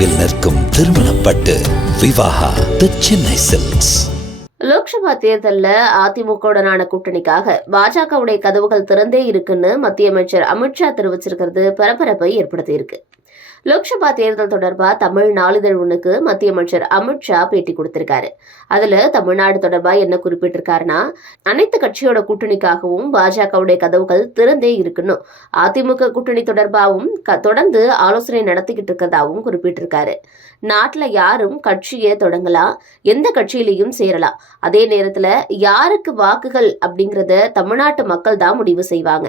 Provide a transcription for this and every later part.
நினைவில் நிற்கும் திருமணப்பட்டு விவாகா தி சென்னை சில்க்ஸ் லோக்சபா தேர்தலில் அதிமுகவுடனான கூட்டணிக்காக பாஜகவுடைய கதவுகள் திறந்தே இருக்குன்னு மத்திய அமைச்சர் அமித்ஷா தெரிவிச்சிருக்கிறது பரபரப்பை ஏற்படுத்தியிருக்கு. லோக்சபா தேர்தல் தொடர்பாக தமிழ் நாளிதழ் ஒன்றுக்கு மத்திய அமைச்சர் அமித்ஷா பேட்டி கொடுத்திருக்காரு. அதுல தமிழ்நாடு தொடர்பாக என்ன குறிப்பிட்டிருக்காருன்னா அனைத்து கட்சியோட கூட்டணிக்காகவும் பாஜகவுடைய கதவுகள் திறந்தே இருக்கணும் அதிமுக கூட்டணி தொடர்பாகவும் தொடர்ந்து ஆலோசனை நடத்திக்கிட்டு இருக்கிறதாகவும் குறிப்பிட்டிருக்காரு. நாட்டில் யாரும் கட்சியை தொடங்கலாம் எந்த கட்சியிலையும் சேரலாம் அதே நேரத்தில் யாருக்கு வாக்குகள் அப்படிங்கிறத தமிழ்நாட்டு மக்கள் தான் முடிவு செய்வாங்க.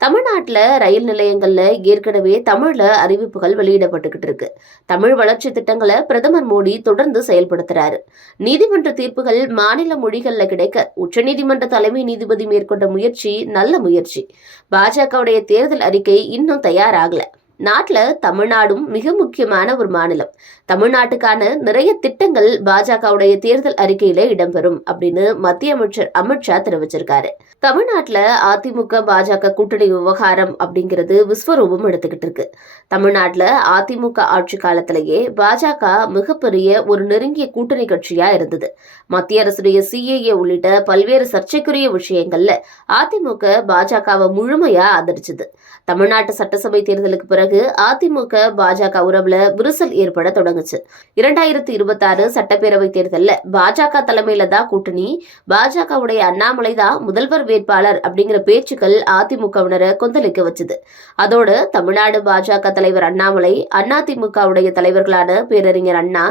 தமிழ்நாட்டில் ரயில் நிலையங்களில் ஏற்கனவே தமிழில் அறிவிப்புகள் வெளியிடப்பட்டுக்கிட்டு இருக்கு. தமிழ் வளர்ச்சி திட்டங்களை பிரதமர் மோடி தொடர்ந்து செயல்படுத்துறாரு. நீதிமன்ற தீர்ப்புகள் மாநில மொழிகள்ல கிடைக்க உச்சநீதிமன்ற தலைமை நீதிபதி மேற்கொண்ட முயற்சி நல்ல முயற்சி. பாஜகவுடைய தேர்தல் அறிக்கை இன்னும் தயாராகல. நாட்டில் தமிழ்நாடும் மிக முக்கியமான ஒரு மாநிலம். தமிழ்நாட்டுக்கான நிறைய திட்டங்கள் பாஜகவுடைய தேர்தல் அறிக்கையில இடம்பெறும் அப்படின்னு மத்திய அமைச்சர் அமித்ஷா தெரிவிச்சிருக்காரு. தமிழ்நாட்டில் அதிமுக பாஜக கூட்டணி விவகாரம் அப்படிங்கிறது விஸ்வரூபம் எடுத்துக்கிட்டு இருக்கு. தமிழ்நாட்டில் அதிமுக ஆட்சி காலத்திலேயே பாஜக மிகப்பெரிய ஒரு நெருங்கிய கூட்டணி கட்சியா இருந்தது. மத்திய அரசுடைய சிஏஏ உள்ளிட்ட பல்வேறு சர்ச்சைக்குரிய விஷயங்கள்ல அதிமுக பாஜகவை முழுமையா ஆதரிச்சது. தமிழ்நாட்டு சட்டசபை தேர்தலுக்கு பிறகு பிறகு அதிமுக பாஜக உறவுல விரிசல் ஏற்பட தொடங்குச்சு. இரண்டாயிரத்தி இருபத்தி ஆறு சட்டப்பேரவை தேர்தலில் பாஜக தலைமையில தான் கூட்டணி பாஜகவுடைய அண்ணாமலை தான் முதல்வர் வேட்பாளர் அப்படிங்கிற பேச்சுக்கள் அதிமுகவினரை கொந்தளிக்க வச்சுது. அதோடு தமிழ்நாடு பாஜக தலைவர் அண்ணாமலை அதிமுகவுடைய தலைவர்களான பேரறிஞர் அண்ணா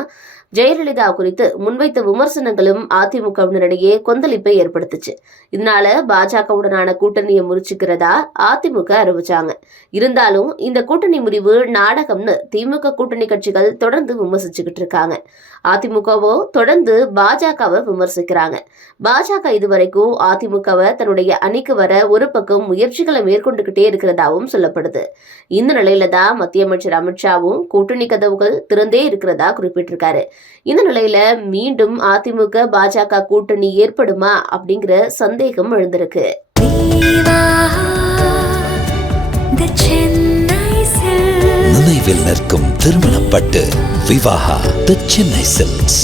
ஜெயலலிதா குறித்து முன்வைத்த விமர்சனங்களும் அதிமுகவினரிடையே கொந்தளிப்பை ஏற்படுத்துச்சு. இதனால பாஜகவுடனான கூட்டணியை முறிச்சுக்கிறதா அதிமுக அறிவிச்சாங்க. இருந்தாலும் இந்த கூட்டணி முடிவு நாடகம்னு திமுக கூட்டணி கட்சிகள் தொடர்ந்து விமர்சிச்சுக்கிட்டு இருக்காங்க. அதிமுகவோ தொடர்ந்து பாஜகவை விமர்சிக்கிறாங்க. பாஜக இதுவரைக்கும் அதிமுகவை தன்னுடைய அணிக்கு வர ஒரு பக்கம் முயற்சிகளை மேற்கொண்டுகிட்டே இருக்கிறதாவும் சொல்லப்படுது. இந்த நிலையில தான் மத்திய அமைச்சர் அமித்ஷாவும் கூட்டணி கதவுகள் திறந்தே இருக்கிறதா குறிப்பிட்டிருக்காரு. இந்த நிலையில மீண்டும் அதிமுக பாஜக கூட்டணி ஏற்படுமா அப்படிங்கிற சந்தேகம் எழுந்திருக்கு. நினைவில் நிற்கும் திருமணப்பட்டு விவாகா தி சென்னை சில்க்ஸ்